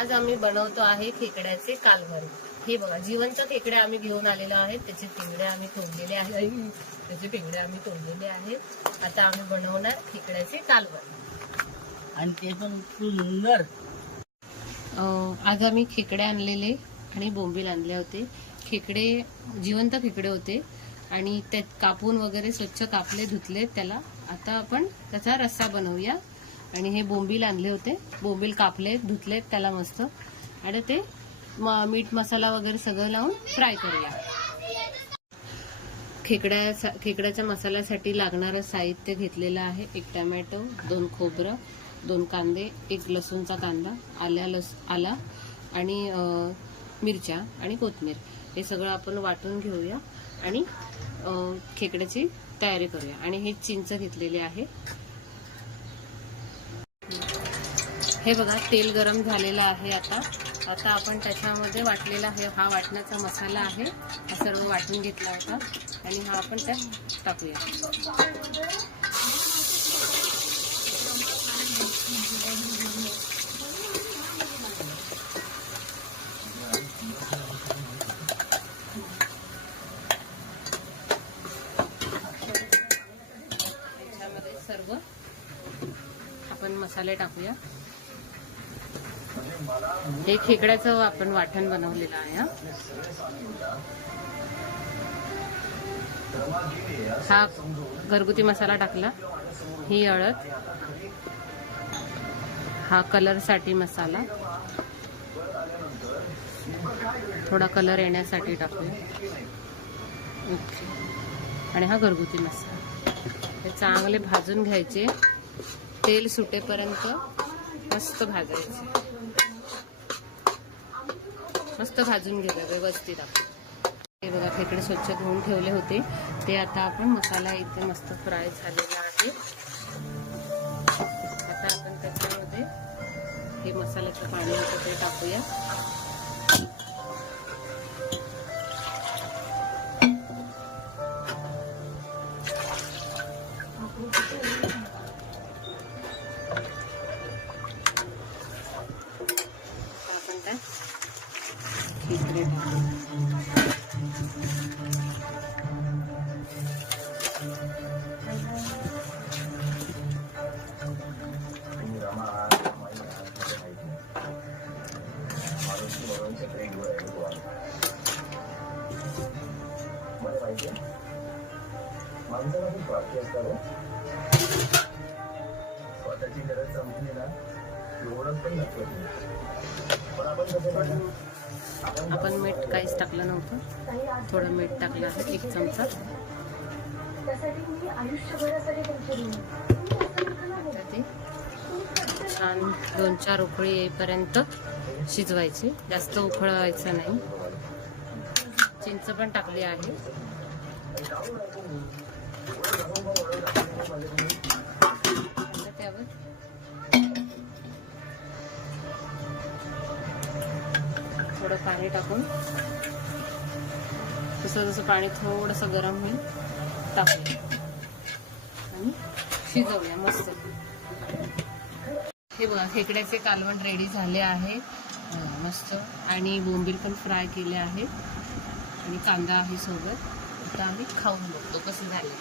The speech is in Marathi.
आज आम्ही बनवतो आहे खेकड्याचे कालवण। हे बघा, जिवंत खेकडे आम्ही घेऊन आलेलो आहे। त्याचे पिंगडे आम्ही तोडलेले आहेत। आता आम्ही बनवणार खेकड्याचे कालवण आणि ते पण सुंदर। आज आम्ही खेकडे आणलेले आणि बोंबील आणले होते। खेकडे जिवंत खेकडे होते आणि ते कापून वगैरे स्वच्छ कापले, धुतले त्याला। आता आपण त्याचा रस्सा बनवूया। आणि हे बोंबील आणले होते, बोंबील कापले, धुतले त्याला मस्त, आणि ते मीठ मसाला वगैरे सगळं लावून फ्राय करूया। खेकड्याच्या मसाल्यासाठी लागणारं साहित्य घेतलेलं आहे। 1 टोमॅटो, 2 खोबरं, 2 कांदे, 1 लसूणचा कांदा, आला आणि मिरच्या आणि कोथिंबीर। हे सगळं आपण वाटून घेऊया आणि खेकड्याची तयारी करूया। आणि हे चिंच घेतलेली आहे। हे बघा, तेल गरम झालेलं आहे। आता आपण त्याच्यामध्ये वाटलेला हा वाटण्याचा मसाला आहे, हा सर्व वाटून घेतला होता आणि हा आपण त्यात टाकूया। त्याच्यामध्ये सर्व आपण मसाले टाकूया। हे खेकड्याचं आपण वाटण बनवलेलं आहे। हा घरगुती मसाला टाकला, ही हळद, हा कलर साठी मसाला, थोडा कलर येण्यासाठी टाकूया, आणि हा घरगुती मसाला। हे चांगले भाजून घ्यायचे, तेल सुटेपर्यंत मस्त भाजायचे, मस्त भाजून घ्यायचे व्यवस्थित। हे बघा, खेकडे स्वच्छ धुवून ठेवले होते ते आता आपण मसाला इथे मस्त फ्राय झालेला आहे। आता आपण त्याच्यामध्ये हे मसाल्याचं पाणी होतं ते टाकूया। आपण काय खेकडे आपण मीठ काहीच टाकलं नव्हतं, थोडं मीठ टाकलं आहे, 1 चमचा। छान 2-4 उकळी येईपर्यंत शिजवायची, जास्त उकळवायचं नाही। चिंच पण टाकली आहे। त्यावर थोडं पाणी टाकून, जसं पाणी थोडंसं गरम होईल टाकूया आणि शिजवूया मस्त। हे बघा, खेकड्याचे कालवण रेडी झाले आहे मस्त, आणि बोंबील पण फ्राय केले आहे आणि कांदा आहे सोबत। आता आम्ही खाऊन बघतो कसे झाले।